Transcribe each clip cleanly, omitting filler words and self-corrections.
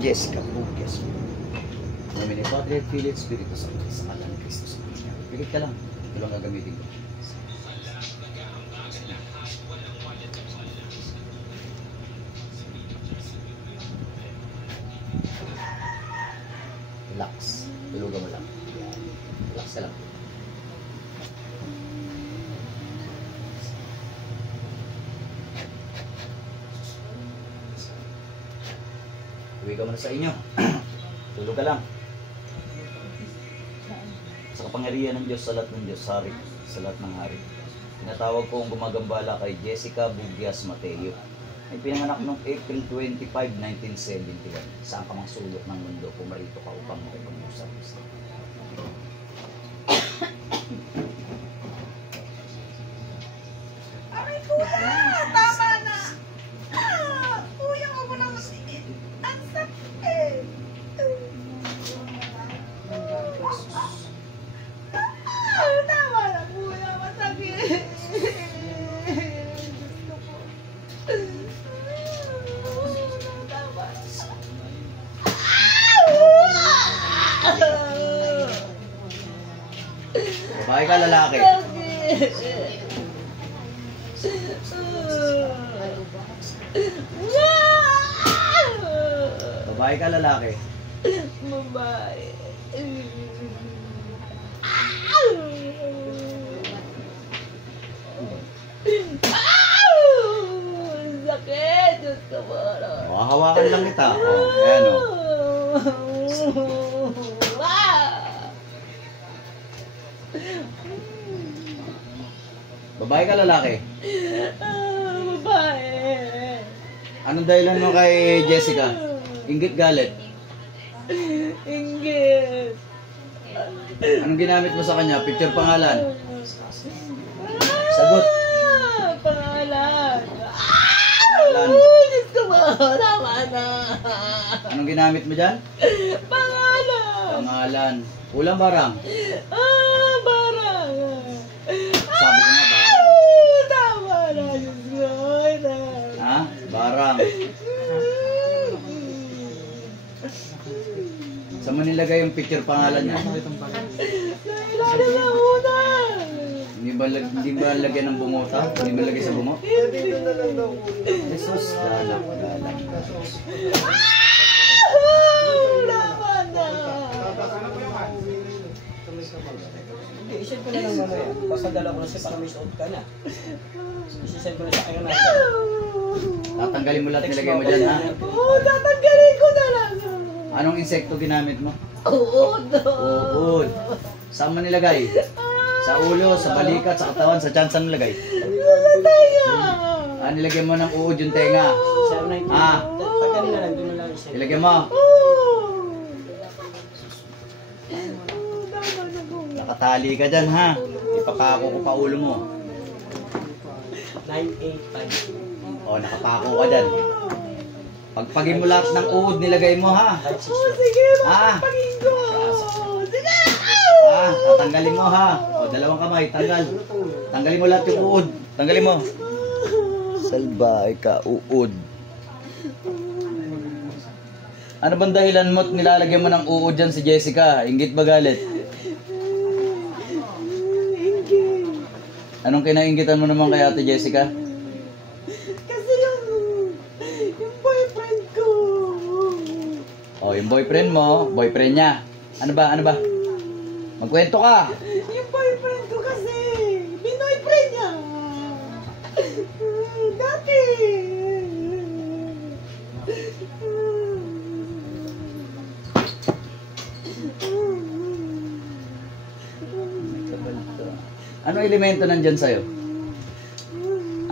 Jessica Bugyas. Nomine Patri et Filii et Spiritus Sancti, sa ngalan ni Kristo sa Panginoon. Pilit ka lang. Ito lang gagamitin ko. Relax. Tulugan mo lang. Relax ka lang. Uwi ka muna sa inyo. Tulog ka lang. Sa kapangyarihan ng Diyos, sa lahat ng Diyos, hari, sa lahat ng hari. Tinatawag ko ang gumagambala kay Jessica Bugyas Mateo. Ay pinanganak noong April 25, 1971. Saan ka mang sulok ng mundo, pumarito ka upang makipag-usap. Aray kuya! Tama na! Kuya ko mo na masigit. Ang sakit! Tama na kuya, masakit! Gusto ko. Tama na. Babae ka, lalaki? Babae ka, lalaki? Babae. Sakit! Diyos ka para. Hawakan lang kita. Ayan o. Babae ka, lalaki? Babae. Anong dahilan mo kay Jessica? Inggit, galit? Inggit. Anong ginamit mo sa kanya? Picture, pangalan? Sagot. Pangalan. Pangalan. Diyos ko ba? Tama na. Anong ginamit mo dyan? Pangalan. Pangalan. Ulang barang? Barang. Sabi ko nga, barang. Tama na. Diyos ko. Ha? Barang. Saan mo nilagay yung picture, pangalan niya? Nailalim na una. Hindi ba lagyan ng bungota? Hindi ba lagay sa bungot? Jesus, lalak. Tama na. Hindi, isend ko na lang mamaya. Basta dala ko na siya para may suot ka na. Isend ko na sa akin natin. Tatanggalin mo lahat nilagay mo dyan, ha? Oo, tatanggalin ko na lang. Anong insekto ginamit mo? Uod. Uod. Saan mo nilagay? Sa ulo, sa balikat, sa katawan, sa tiyan, saan nilagay? Wala tayo. Nilagyan mo ng uod yung tenga. Pag kanina lang, doon na lang isend. Nilagyan mo. Tama na ko. Nakatali ka dyan, ha? Ipapako ko pa ulo mo. 985. O, nakapako ka dyan. Pagpagin mo lahat ng uod, nilagay mo, ha? Sige, pagpagin ko. Sige. Tatanggalin mo, ha? O, dalawang kamay, tanggal. Tanggalin mo lahat yung uod. Tanggalin mo. Salbay ka, uod. Ano bang dahilan mo at nilalagyan mo ng uod dyan si Jessica? Inggit ba galit? Inggit. Anong kinainggitan mo naman kay Ate Jessica? Kasi yung boyfriend ko. O, yung boyfriend mo, boyfriend niya. Ano ba? Magkwento ka. Yung boyfriend ko kasi, binoyfriend niya. Dati. Anong elemento nandyan sa'yo?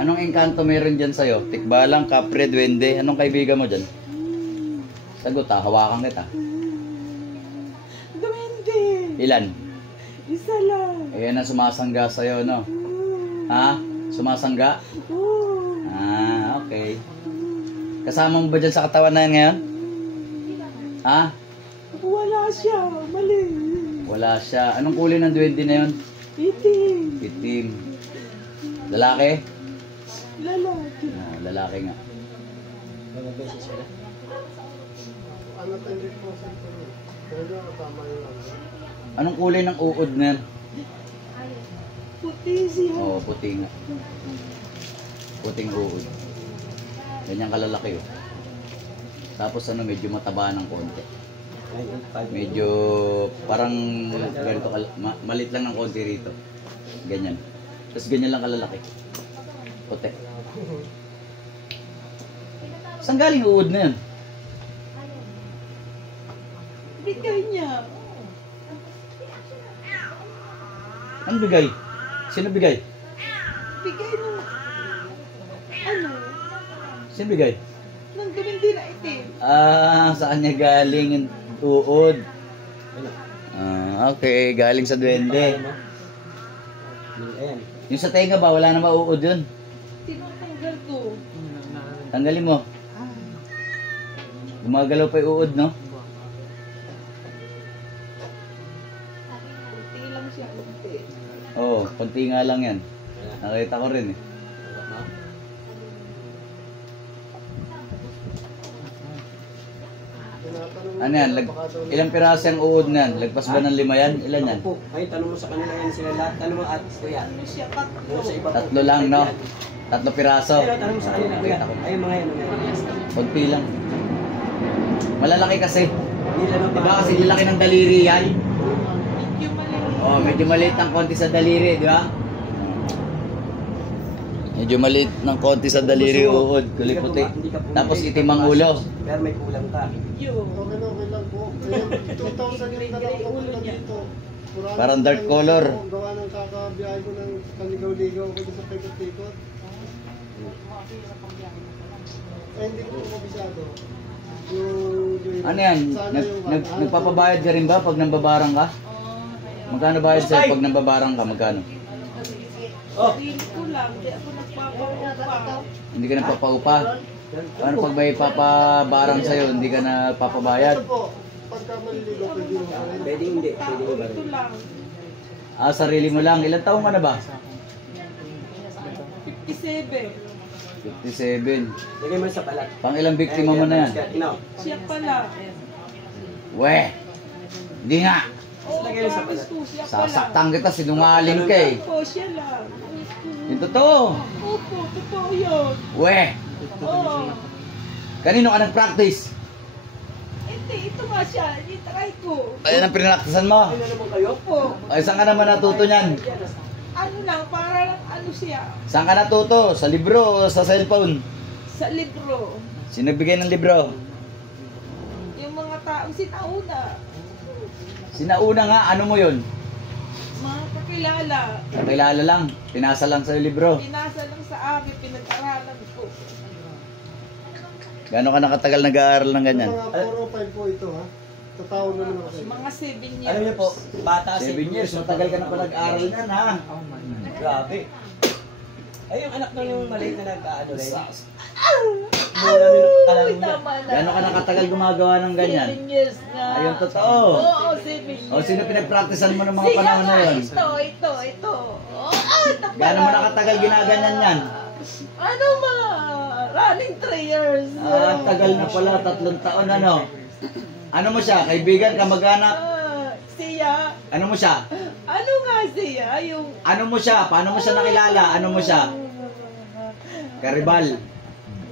Anong engkanto meron dyan sa'yo? Tikbalang, kapre, duwende. Anong kaibigan mo dyan? Sagot ha, hawakan kita. Duwende. Ilan? Isa lang. Ayan ang sumasangga sa'yo, no? Ha? Sumasangga? Okay. Kasama mo ba dyan sa katawan na yan ngayon? Ha? Wala siya. Mali. Wala siya. Anong kulay ng duwende na yun? Itim. Itim. Lalaki? Lalaki. Lalaki nga. Mga beses wala. Anong kulay ng uod na yan? Puti siya. Oo, puti nga. Puting uod. Ganyan kalalaki oh. Tapos ano, medyo mataba ng konti. Medyo parang ganito, malit lang ng konti rito. Ganyan. Tapos ganyan lang kalalaki. Puti. Saan galing uod na yan? Bigay niya. Ano bigay? Sino bigay? Bigay nung, ano, Sino bigay? nang gawin din na itim. Ah, saan niya galing yung uod? Ah, okay. Galing sa duwende. Ayan. Yung sa tenga ba? Wala na ba uod yun? Tinutanggal ko. Tanggalin mo. Gumagalaw pa yung uod, no? Puti lang siya. Puti. Oo, konti nga lang yan. Nakita ko rin eh. Ano yan? Ilang piraso yung uod na yan? Lagpas ba ng 5 yan? Ilan yan? Ako po. Ay, tanong mo sa kanila yan sila lahat. Tanong mo at kuya. Ano siya? Tatlo. Yung sa iba po. 3 lang, no? 3 piraso. Pero tanong mo sa kanila kuya. Ay, mga yan. Konti lang. Malalaki kasi. Hindi lang ang Diba kasi lalaki ng daliri yan? Medyo maliit. Oh, medyo maliit ng konti sa daliri, di ba? Medyo maliit ng konti sa daliri uod, kulay puti. Tapos itim ang ulo. Pero may kulang ka. Medyo. Okay lang po. 2,000 yung dalawa papunta dito. Parang dark color. Gawa ng kakabiyahe ko ng kaligaw-ligaw ko sa pikot-pikot. Hindi ko kabisado. Ano yan? Nagpapabayad ka rin ba pag nambabarang ka? Magkano bayad sa'yo pag nambabarang ka? Magkano? Oh! Pili ko lang. Di ako nagpapaupa. Hindi ka nagpapaupa? Ano pag may papabarang sa'yo, hindi ka napapabayad? Ito po, pagka maliligaw ko yun. Pwede hindi. Pwede Tao, ba ito rin? lang. Ah, sarili mo lang. Ilang taong ka na ba? 57. 57. Lagay mo sa balat. Pang ilang biktima mo na yan? Ino. Siya pala. Weh! Hindi nga! Oo, Lagay mo sa promise balat. ko. Siya pala. Sasaktan kita, sinungaling ka eh. Opo, siya lang. Yung totoo. Opo, totoo yun. Weh! Oo. Kanino ka nag-practice? Hindi, ito nga siya. Itry ko. Ayan ang pinraktisan mo. Ano naman kayo? Opo. Ay, saan ka naman natuto niyan? Ano lang, para lang ano siya. Saan ka natuto? Sa libro o sa cellphone? Sa libro. Sino nagbigay ng libro? Yung mga taong sinauna. Sinauna nga, ano mo yun? Mga kakilala. Kakilala lang, pinasa lang sa libro. Pinasa lang sa akin, pinag-aralan ko. Gano'n ka nakatagal nag-aaral ng ganyan? Mga 405 po ito ha. Tatawag na naman ako. Mga 7 years. Alam niyo po, bata 7 years, matagal ka na pa nag-aaral yan ha. Grabe. Ay, yung anak nung yung maliit na nagkaano rin. Mula nung kalaro niya. Tama na. Gano'n ka nakatagal gumagawa ng ganyan? 7 years nga. Ayun, totoo. Oo, 7 years. O sino pinagpraktisan mo ng mga panahon na yun? Ito. Gano'n mo nakatagal ginaganyan yan? Ano ma? Running 3 years. Ah, tagal na pala, 3 taon ano? Ano mo siya? Kaibigan, kamag-anak? Siya. Ano mo siya? Ano nga siya? Yung... Ano mo siya? Paano mo siya nakilala? Ano mo siya? Karibal.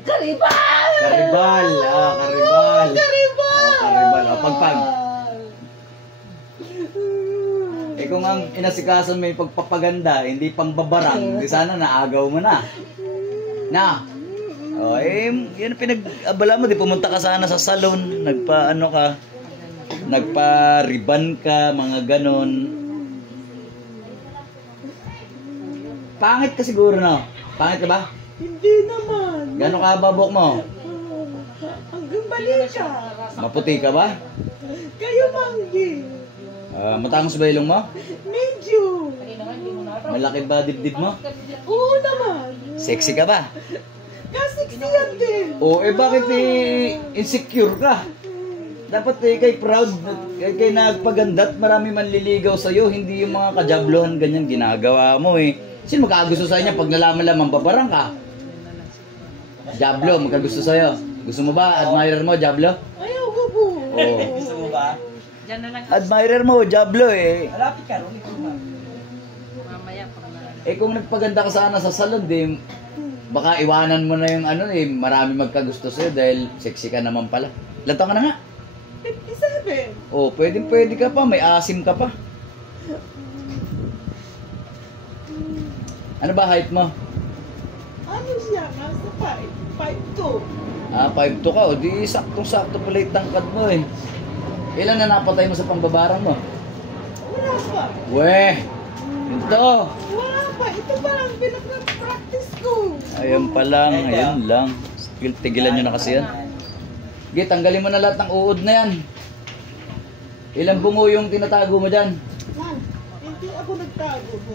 Karibal! Karibal. Ah, karibal. Karibal! Oh, karibal. O, pagpag. Eh kung ang inasikaso mo yung pagpapaganda, hindi pang babarang, di sana naagaw mo na. Na. O, eh, yun ang pinag-abala mo. Di pumunta ka sana sa salon. Nagpa-ano ka. Nagpa-riban ka, mga ganon. Pangit ka siguro, no? Pangit ka ba? Hindi naman. Gano'n ka babok mo? Hanggang balika. Maputi ka ba? Kayo manggi. Matangos ba ilong mo? Medyo. Malaki ba dibdib mo? Oo naman. Sexy ka ba? Kasiksiyan din. O, eh bakit insecure ka? Dapat kay proud, kay nagpaganda at marami manliligaw sa'yo, hindi yung mga kajablohan ganyan ginagawa mo eh. Sino magkagusto sa niya pag nalaman babarang ka? Jablo, magkagusto sa'yo. Gusto mo ba? Admirer mo, Jablo? Ayaw Oh. Gusto mo ba? Diyan na lang. Admirer mo, Diablo eh. Malapit ka, ron. Ikaw ba? Mamaya pag na. Eh kung nagpaganda ka sana sa salon, di, baka iwanan mo na yung ano eh, marami magkagusto sa'yo dahil sexy ka naman pala. Ilan taon ka na nga? 57. Oh, pwede ka pa, may asim ka pa. Ano ba height mo? Ano siya? Nasa 5'2". Ah, 5'2 ka. O di saktong-sakto pala yung tangkad mo eh. Ilan na napatay mo sa pangbabarang mo? Wala pa. Weh! Ito! Wala pa. Ito pa lang pinag-practice ko. Ayan pa lang, ayan lang. Tigilan nyo na kasi yan. Sige, tanggalin mo na lahat ng uod na yan. Ilang bungo yung tinatago mo dyan? Man, hindi ako nagtago mo.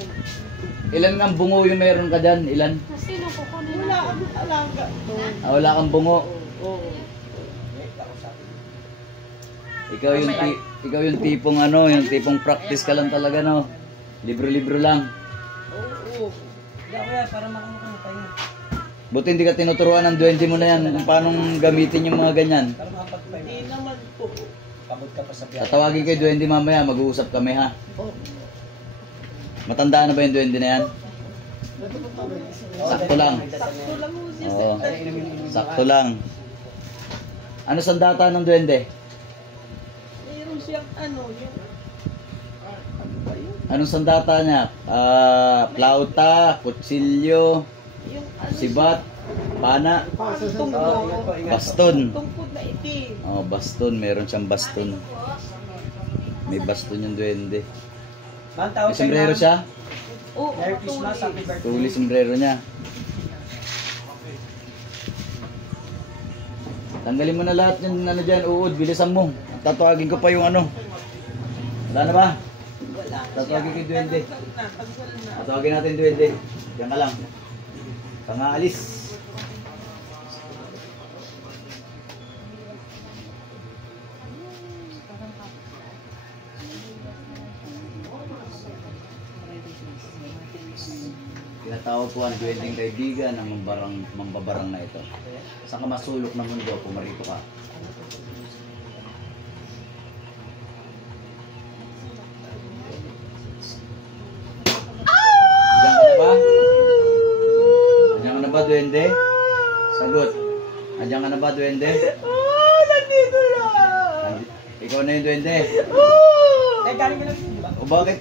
Ilan ang bungo yung meron ka dyan? Ilan? Sino ko kunin? Wala akong alaga. Ah, wala kang bungo. Oo. Ikaw yung tipong ano, yung tipong practice ka lang talaga no. Libro-libro lang. Oo. Hindi ako yan, para makamakantay na. Buti hindi ka tinuturuan ng duwende mo na yan kung paano gamitin yung mga ganyan. Para makapag-5. Hindi naman po. Pagod ka pa sa biyahe. Tatawagin kay duwende mamaya, mag-uusap kami ha. Oo. Matanda na ba yung duwende na yan? Sakto lang. Sakto lang mo siya. Oo. Sakto lang. Ano sandata ng duwende? Mayroon siyang ano, yung... Ano ba yun? Anong sandata niya? Plauta, kutsilyo, Yung ano sibat, pana, tungkol. baston. Tungkol na itim. Oh, baston. Meron siyang baston. May baston yung duwende. Ma'am, tawag May sombrero siya? Oo, Merry Christmas, happy birthday. Tuli sombrero niya. Tanggalin mo na lahat yung ano dyan, uod, bilisan mo. Tatawagin ko pa yung ano. Wala na ba? Wala. Tatawagin ko yung duwende. Tagwal na. Tatawagin natin yung duwende. Diyan ka lang. Pangaalis. Tinatawag ko ang duwending kaibigan ng mambabarang na ito. Saan ka masulok ng mundo, pumarito ka. Diyan ka na ba? Andiyan ka na ba, duwende? Sagot. Andiyan ka na ba, duwende? Nandito na. Ikaw na yung duwende. Eh, galing ka lang, di ba? O bakit?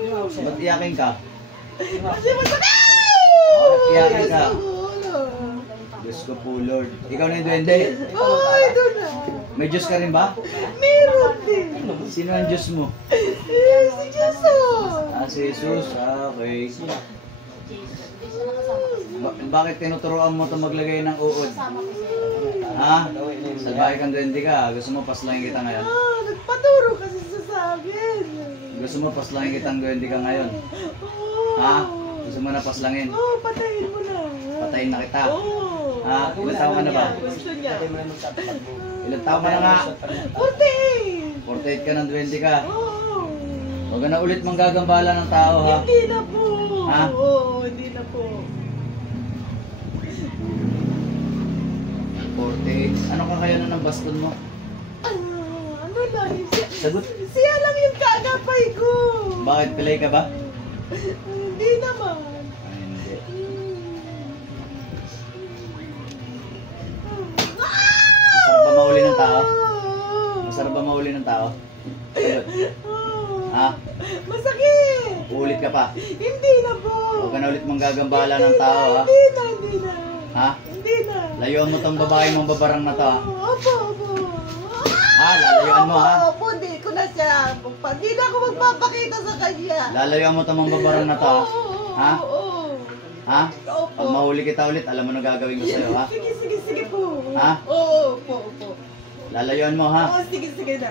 Yung house eh. Ba't iyakin ka? Yung house. Kasi masakit! Ba't iyakin ka? Wala. Diyos ko po, Lord. Ikaw na yung duwende. Ito na. May Diyos ka rin ba? Meron din. Sino ang Diyos mo? Si Jesus. Ah, si Jesus. Ah, okay. Bakit tinuturoan mo ito maglagay ng uod? Ha? Salbahe kang duwende ka. Gusto mo paslangin kita ngayon? Nagpaturo kasi sa akin. Gusto mo paslangin kitang duwende ka ngayon? Ha? Gusto mo na paslangin? Patayin mo na. Patayin na kita. Oo. Ilan taon ka na ba? Gusto niya. Pwede mo na magtatapat mo. Ilan taon ka na nga? 48. 48 ka ng duwende ka. Oo. Huwag ka na ulit manggagambala ng tao ha. Hindi na po. Ha? Oo, hindi na po. 48. Ano kakayanan ng baston mo? Ano lang, Sagot. siya lang yung kaagapay ko. Bakit? Pilay ka ba? Hindi naman. Ay, hindi. Masarap ba mahuli ng tao? Masarap ba mahuli ng tao? Sagot. Ha? Masakit. Uulit ka pa. Hindi na po. Huwag ka na ulit manggagambala ng tao ha. Hindi na. Ha? Hindi na. Layuan mo tong babae mong babarang na to ha. Opo. Ha? Lalayuan mo ha. Opo, hindi ko na siya. Hindi na ako magpapakita sa kanya. Lalayuan mo tong mga babarang na to ha. Ha? Oo. Ha? Opo. Pag mahuli kita ulit, alam mo na gagawin ko sa'yo ha. Sige po. Ha? Oo, opo. Lalayuan mo ha. Oo, sige na.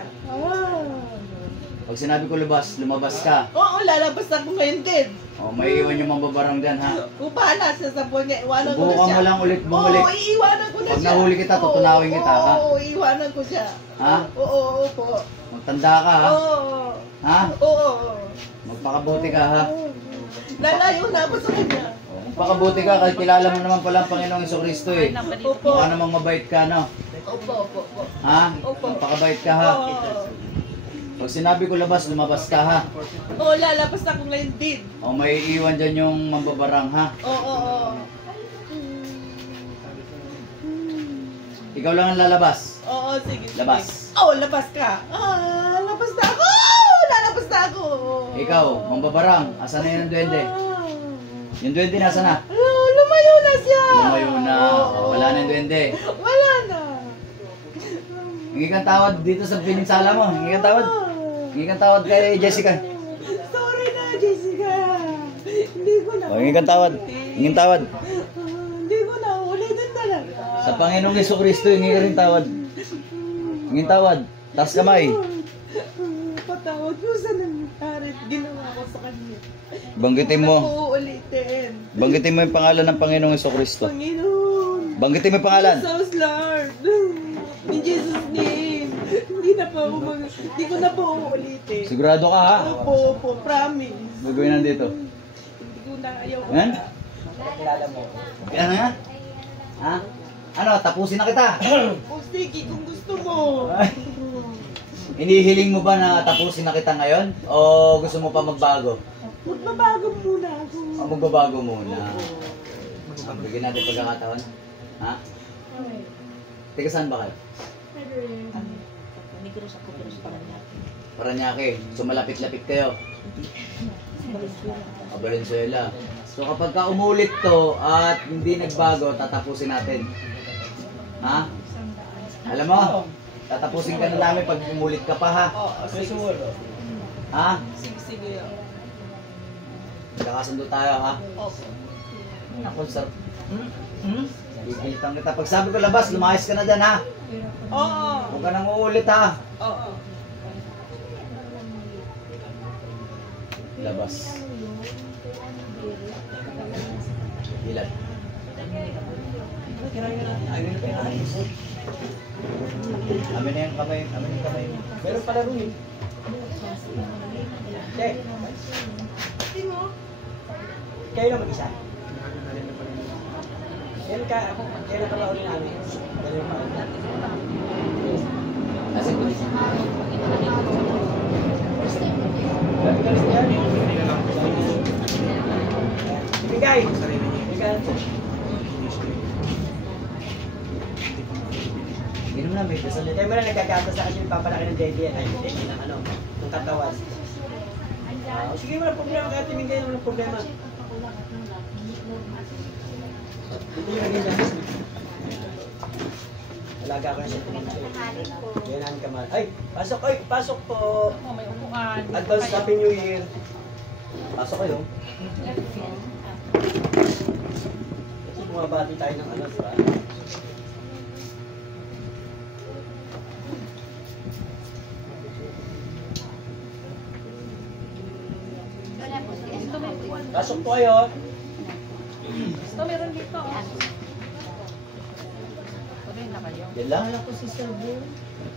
Pag sinabi ko lumabas ka. Oo, lalabas ako ngayon din. O, may iwan yung mga babarang dyan ha. Bahala siya sa buwan niya. Iwanan ko na Subukan siya. mo lang ulit bumalik. Oo, iiwanan ko na Pag siya. nahuli kita, tutunawin kita, ha? Oo, iiwanan ko siya. Ha? Oo, opo. Magtanda ka ha. Oo. Ha? Oo. Magpakabuti ka ha. Lalayo na ako sa kanya. Magpakabuti ka kahit kilala mo naman pala ang Panginoong Jesucristo eh. Opo. Mukha namang mabait ka no. Opo. Ha? Opo. Pakabait ka ha. Oo. Pag sinabi ko labas, lumabas ka ha. Oo, lalabas ako ngayon din. O may iiwan dyan yung mambabarang ha. Oo. Ikaw lang ang lalabas. Oo, sige. Labas. Oo, labas ka. Labas na ako. Lalabas na ako. Ikaw, mambabarang, asan na yung duwende? Yung duwende nasa na? Lumayo na siya. Lumayo na. O, wala na yung duwende. Wala na. Hingi kang tawad dito sa pininsala mo. Hingi kang tawad. Hingi kang tawad kay Jessica. Sorry na, Jessica. Hindi ko na. O, hingi kang tawad. Hingi kang tawad. Hindi ko na. Ulitin talaga. Sa Panginoong Jesucristo, hingi ka rin tawad. Hingi tawad. Taas kamay. Patawad mo sa nangyari. Ginawa ko sa kanya. Banggitin mo. Ako uulitin. Banggitin mo yung pangalan ng Panginoong Jesucristo. Panginoon. Banggitin mo yung pangalan. Jesus, Lord. In Jesus' name. Hindi ko na po uulitin. Sigurado ka ha? Opo, promise. Gagawin nandito. Hindi ko na ayaw ko. Yan? Kilala mo. Ano nga? Ha? Ano, tapusin na kita. O sige, kung gusto mo. Inihiling mo ba na tapusin na kita ngayon? O gusto mo pa magbago? Magbabago muna ako. O magbabago muna? Bigyan natin pagkakataon. Ha? Teka, saan ba kayo? Paranaque. So malapit-lapit kayo. Valenzuela. So kapag ka umulit to at hindi nagbago, tatapusin natin. Ha? Alam mo, tatapusin ka na namin pag umulit ka pa ha. Oo, sige. Ha? Sige. Magkakasundo tayo ha. Opo. Ako, sir. Pipilitan kita. Pag sabi ko labas, lumayas ka na dyan ha. Oo. Huwag ka nang uulit ha. Oo. Labas. Ilan? Amin na yung kamay. Amin yung kamay. Meron pala rin. Okay. Kayo na mag-isa. Kailan ka ba ulit namin? Kailan pa ulit? Asin ko. Ibigay! Ibigay! Ginom na, may dasal. Kaya mo na nagkagatas na kasi yung papalaki ng dede. Ay, dede ng ano, ng katawan. Sige, walang problema kaya timingay, walang problema. Hindi yung naging damas. Alaga ko na siya tumingin sa'yo. Ganyan ka man. Ay, pasok po. May upuan. Advance Happy New Year. Pasok kayo. Kasi bumabati tayo ng ano, diba? Pasok po kayo. Ito meron dito. Yan lang.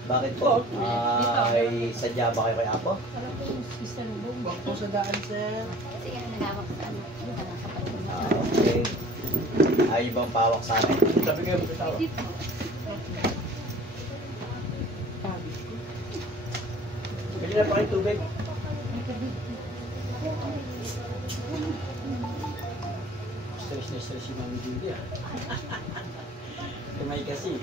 Bakit po? Ay, sadya ba kayo kay Apo? Huwag po sa daan, sir. Okay. Ay, ibang pawak sa amin. Sabi kayo, bitaw. Bili na pa kayong tubig. Stress na stress si Mami Judy ah. Tumay kasi.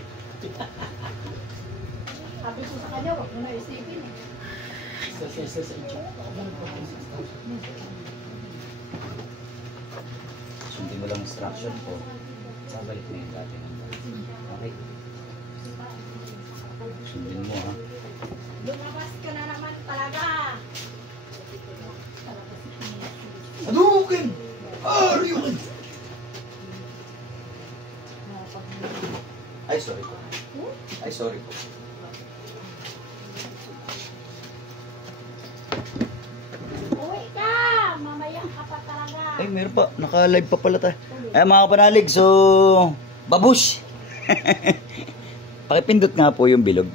Sabi ko sa kanya, wag mo na isipin eh. Stress na stress sa inyo. Sundin mo lang instruction ko. Babalik mo yung dati ng okay. Sundin mo ha. Lumabas ka na naman talaga. Adukin! Aryukin! Ay, sorry po. Ay, sorry po. Uwi ka! Mamaya ka pa talaga. Ay, meron pa. Naka-live pa pala tayo. Ay, mga kapanalig. So, babush! Pakipindot nga po yung bilog.